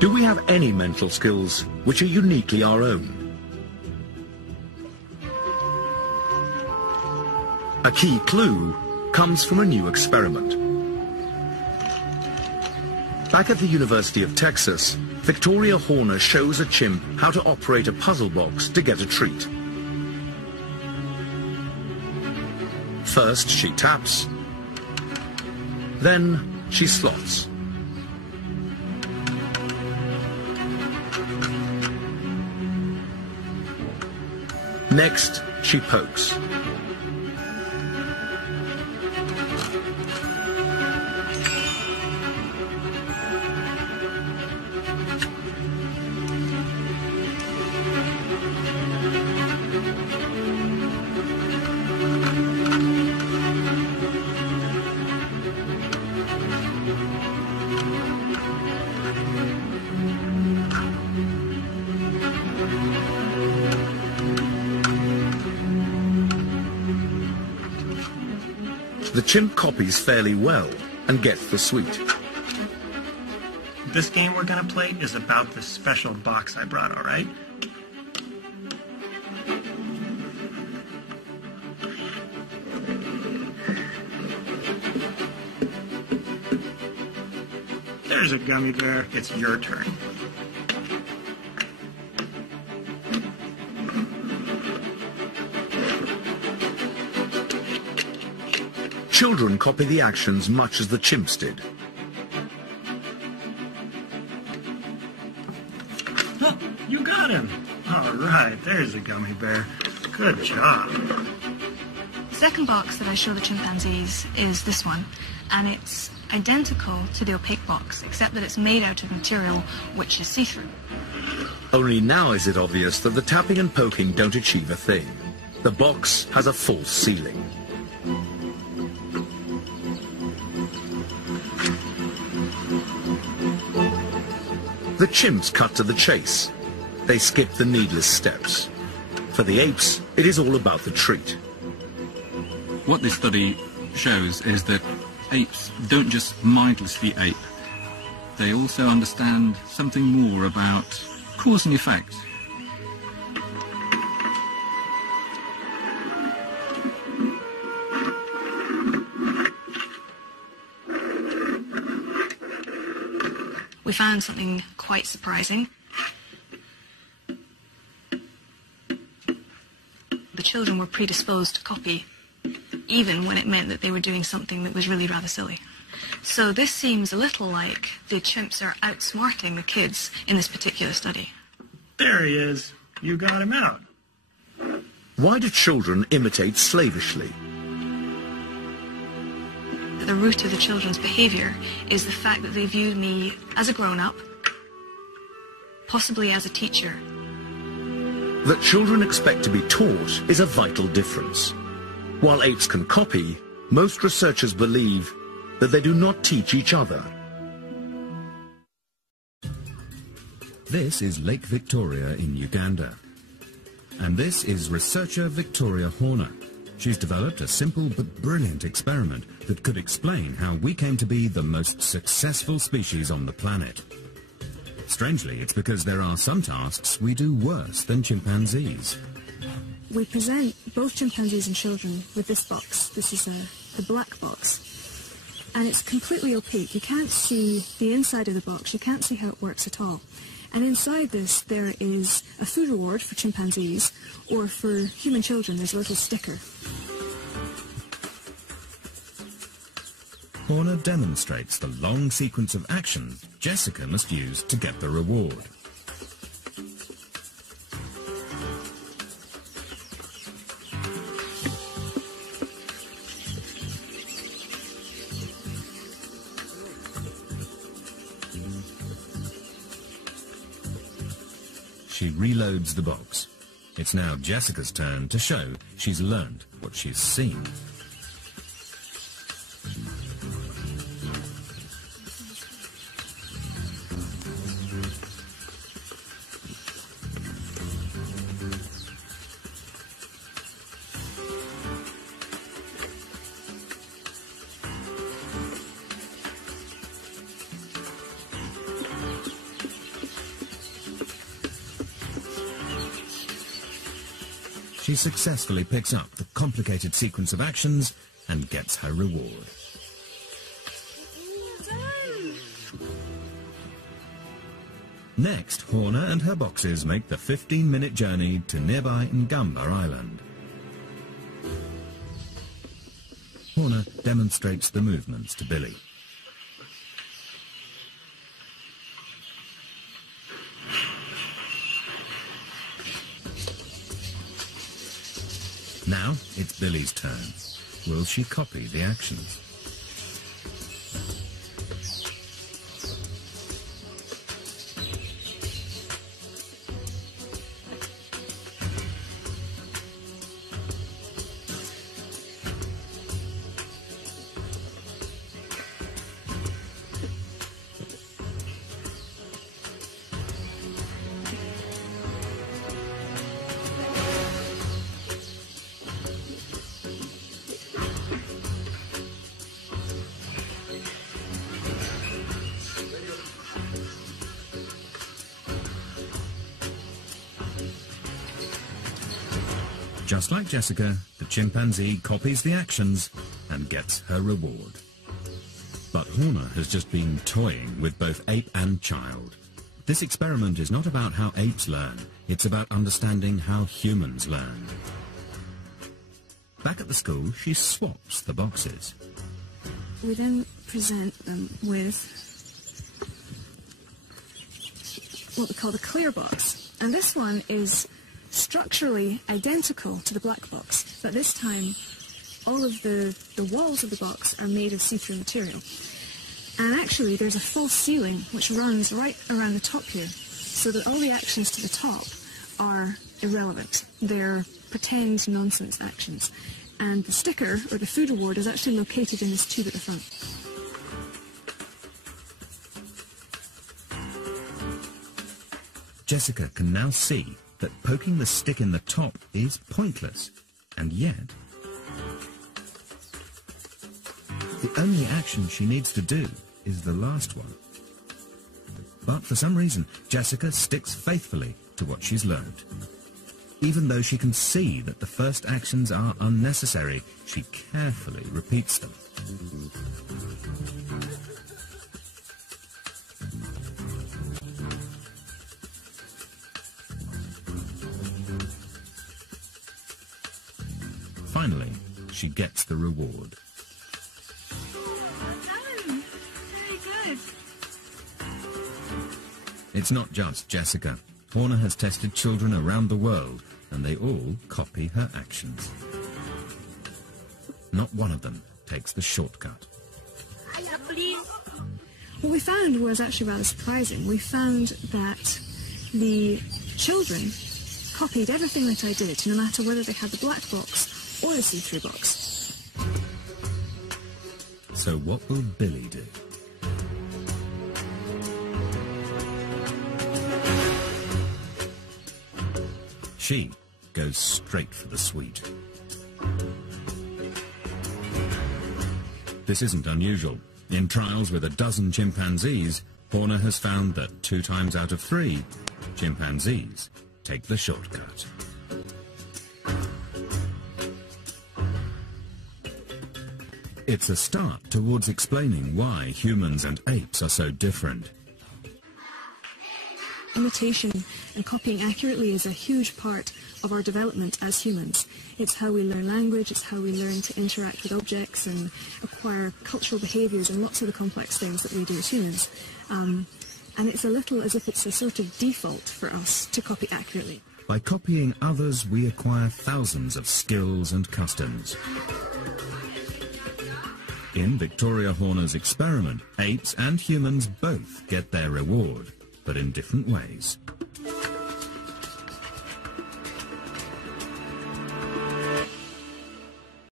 Do we have any mental skills which are uniquely our own? A key clue comes from a new experiment. Back at the University of Texas, Victoria Horner shows a chimp how to operate a puzzle box to get a treat. First she taps, then she slots. Next, she pokes. The chimp copies fairly well and gets the sweet. This game we're going to play is about this special box I brought, all right? There's a gummy bear. It's your turn. Children copy the actions much as the chimps did. Oh, you got him! All right, there's a gummy bear. Good job. The second box that I show the chimpanzees is this one, and it's identical to the opaque box, except that it's made out of material which is see-through. Only now is it obvious that the tapping and poking don't achieve a thing. The box has a false ceiling. The chimps cut to the chase. They skip the needless steps. For the apes, it is all about the treat. What this study shows is that apes don't just mindlessly ape. They also understand something more about cause and effect. We found something quite surprising. The children were predisposed to copy, even when it meant that they were doing something that was really rather silly. So this seems a little like the chimps are outsmarting the kids in this particular study. There he is. You got him out. Why do children imitate slavishly? The root of the children's behaviour is the fact that they view me as a grown-up, possibly as a teacher. That children expect to be taught is a vital difference. While apes can copy, most researchers believe that they do not teach each other. This is Lake Victoria in Uganda. And this is researcher Victoria Horner. She's developed a simple but brilliant experiment that could explain how we came to be the most successful species on the planet. Strangely, it's because there are some tasks we do worse than chimpanzees. We present both chimpanzees and children with this box. This is the black box. And it's completely opaque. You can't see the inside of the box. You can't see how it works at all. And inside this, there is a food reward for chimpanzees, or for human children, there's a little sticker. Horner demonstrates the long sequence of actions Jessica must use to get the reward. She reloads the box. It's now Jessica's turn to show she's learned what she's seen. She successfully picks up the complicated sequence of actions and gets her reward. Next, Horner and her boxes make the 15-minute journey to nearby Ngamba Island. Horner demonstrates the movements to Billy. Now it's Billy's turn. Will she copy the actions? Just like Jessica, the chimpanzee copies the actions and gets her reward. But Horner has just been toying with both ape and child. This experiment is not about how apes learn, it's about understanding how humans learn. Back at the school, she swaps the boxes. We then present them with what we call the clear box. And this one is structurally identical to the black box, but this time all of the walls of the box are made of see-through material. And actually there's a false ceiling which runs right around the top here, so that all the actions to the top are irrelevant. They're pretend nonsense actions. And the sticker, or the food award, is actually located in this tube at the front. Jessica can now see that poking the stick in the top is pointless, and yet the only action she needs to do is the last one. But for some reason, Jessica sticks faithfully to what she's learned. Even though she can see that the first actions are unnecessary, she carefully repeats them. Finally, she gets the reward. Very good. It's not just Jessica. Horner has tested children around the world, and they all copy her actions. Not one of them takes the shortcut. What we found was actually rather surprising. We found that the children copied everything that I did, no matter whether they had the black box or the see-through box. So what will Billy do? She goes straight for the sweet. This isn't unusual. In trials with a dozen chimpanzees, Horner has found that 2 times out of 3, chimpanzees take the shortcut. It's a start towards explaining why humans and apes are so different. Imitation and copying accurately is a huge part of our development as humans. It's how we learn language, it's how we learn to interact with objects and acquire cultural behaviours and lots of the complex things that we do as humans. And it's a little as if it's a sort of default for us to copy accurately. By copying others, we acquire thousands of skills and customs. In Victoria Horner's experiment, apes and humans both get their reward, but in different ways.